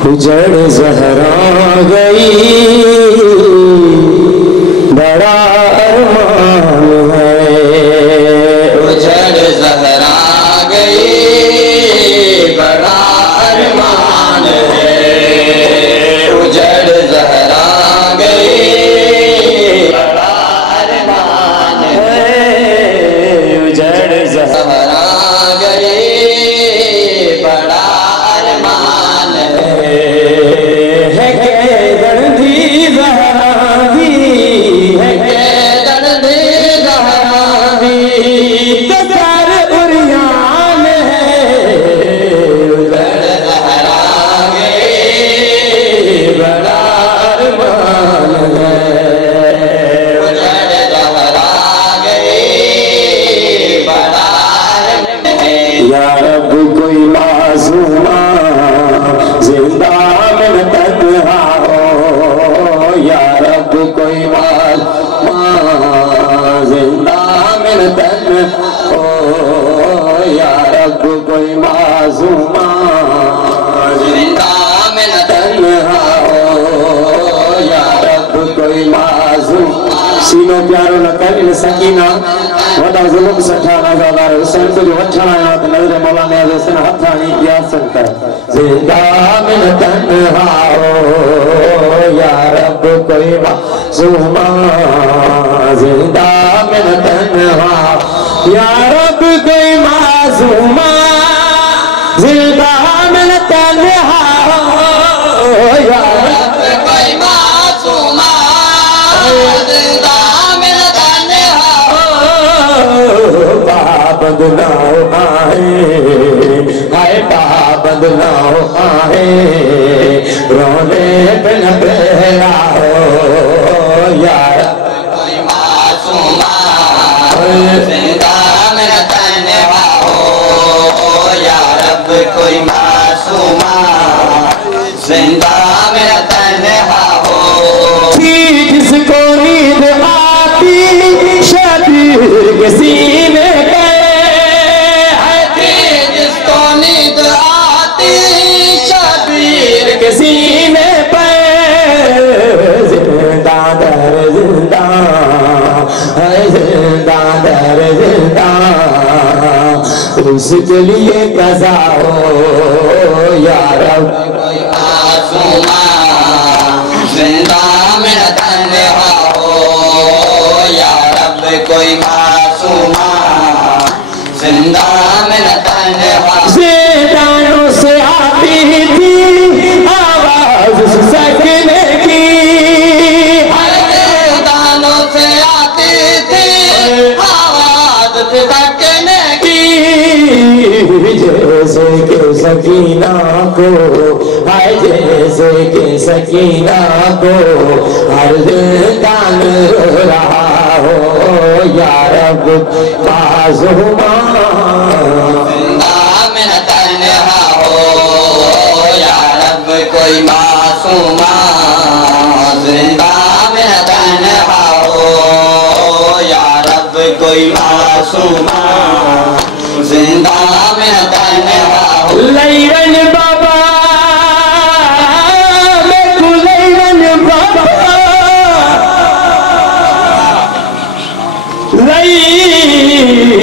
उजड़ ज़हरा गई बड़ा अरमान है। उजड़ ज़हरा गई बड़ा अरमान है। उजड़ ज़हरा गई बड़ा अरमान है। उजड़ ज़हरा गई बड़ा अरमान है के दर्दी ज़हरा दी है के दर्दी ज़हरा दी तकर उरियान है। उजड़ ज़हरा गई बड़ा अरमान है। उजड़ ज़हरा गई बड़ा अरमान है। या रब कोई मासूमा जिंदा में न तन्हा हो। या रब कोई मासूमा जिंदा में न तन्हा हो। या रब कोई मासूमा जिंदा में न तन्हा हो। या रब कोई मासूम सीनो प्यारो न कर सकीना वॾा ज़ुल्म सठा नज़ार हुसैन को जो वठण आया त नज़र मौला ने हुसैन हथाणी यासन कर जिंदा में तन्हा हो। या रब कोई मासूमा जिंदा में तन्हा। या रब कोई मासूमा जिंदा में तन्हा हो। या रब कोई मासूमा जिंदा में न तन्हा हो। पाबंद ना हो आए हाय पाबंद ना हो आए रोने पे न पहरा हो। यार कोई मासूमा जिंदा में न तन्हा हो। या रब कोई मासूमा जिंदा में न तन्हा हो। जिसको नींद आती शबीर के सीने पे जिसको नींद आती शबीर के सीने पे जिंदा दर जिंदा है जिंदा दर जिंदा उसके लिए कज़ा हो। या रब कोई मासूमा जिंदा में न तन्हा हो। या रब कोई मासूमा जिंदा में न तन्हा हो। ज़ेदानों से आती थी आवाज़ सकने की। दानों से आती थी आवाज सकने की। जैसे के सकीना को हाय जैसे के सकीना को हर दान रहा हो। या रब मासूमा जिंदा में न तन्हा हो। या रब कोई मासूमा जिंदा में न तन्हा हो। या रब कोई मासूमा जिंदा में न तन्हा हो। लैरन बाबा मैं लैरन बाबा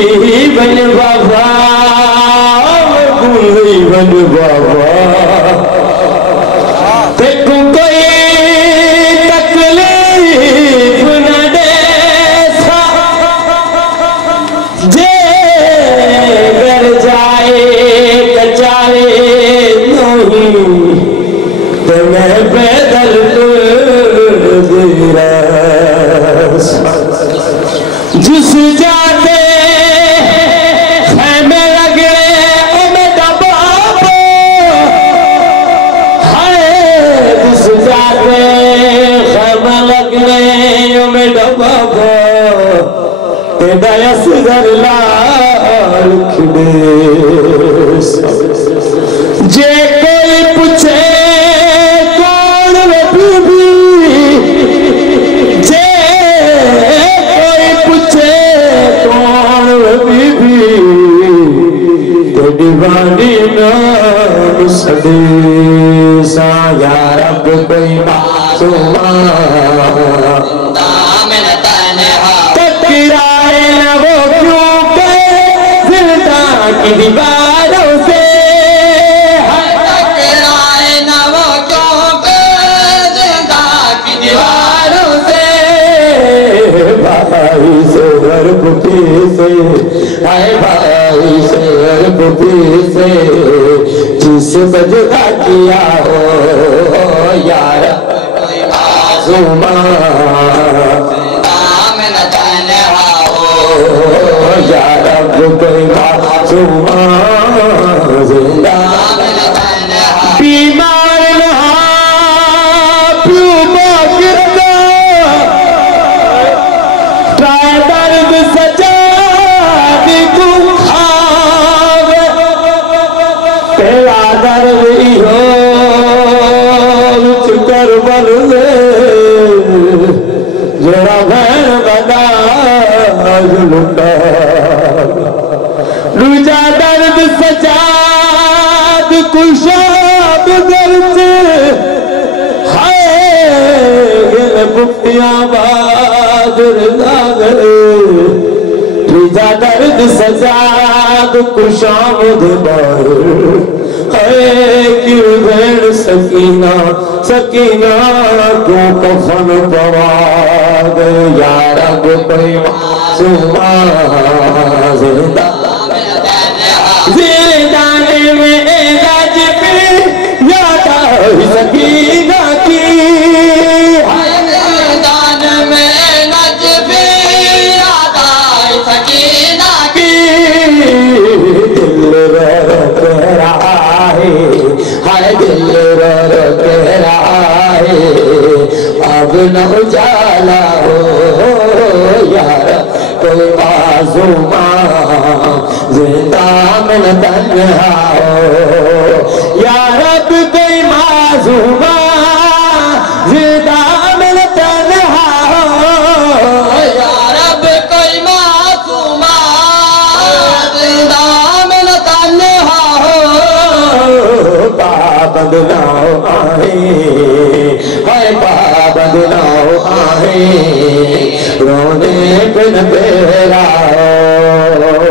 लैरन बाबा लैरन बाबा देखो कोई तकलीफ न दे जे घर जाए कचारे नहीं तो मैं पैदल जिस जाते खैमे लगे में दबाबो हाय जिस जाते खैमे लगे में दबाबो तेरा असगर लाल खिड़े जे कोई पूछे कौन वे बीबी जे कोई पूछे कौन वे बीबी तो दीवानी नाम सदी सा या रब कोई मासूमा दामन तन्हा टकराए न वो क्यों के जिंदा की दीवारों से टकराए न वो क्यों के जिंदा की दीवारों से भाई से पुती से हाय भाई से पुती से जिस बजदा किया हो यार कोई मासूम सुमा दामन तन्हा हो यार कोई मासूमा जिंदा दामन तन्हा बीमार रहा प्यू बागिरता ट्राय दर्द सजा तू खावे तेरा दर्द ही हो कर बल दे जरा भैन बना लुटा दूजा दर्द सजाद कुशाब दर्द हाय गिल बुटियां बादर गए दूजा दर्द सजाद कुशाब दर हाय क्यों भेड़ सकीना सकीना क्यों कफन पवा गए यार कोई मासूमा जिंदा ज़िंदाने में राज पे याद आई सकीना की मैदान में नजबी याद आई सकीना की दिल रो कह रहा है हाय दिल रो कह रहा है अब न उजाला हो यार कोई मासूमा जिंदा में तन्हा हो या रब कोई मासूमा जिंदा में तन्हा हो या रब कोई मासूमा जिंदा में तन्हा हो पाबंद ना हो आहे हाय पाबंद ना हो आहे रोने पे न तेरा हो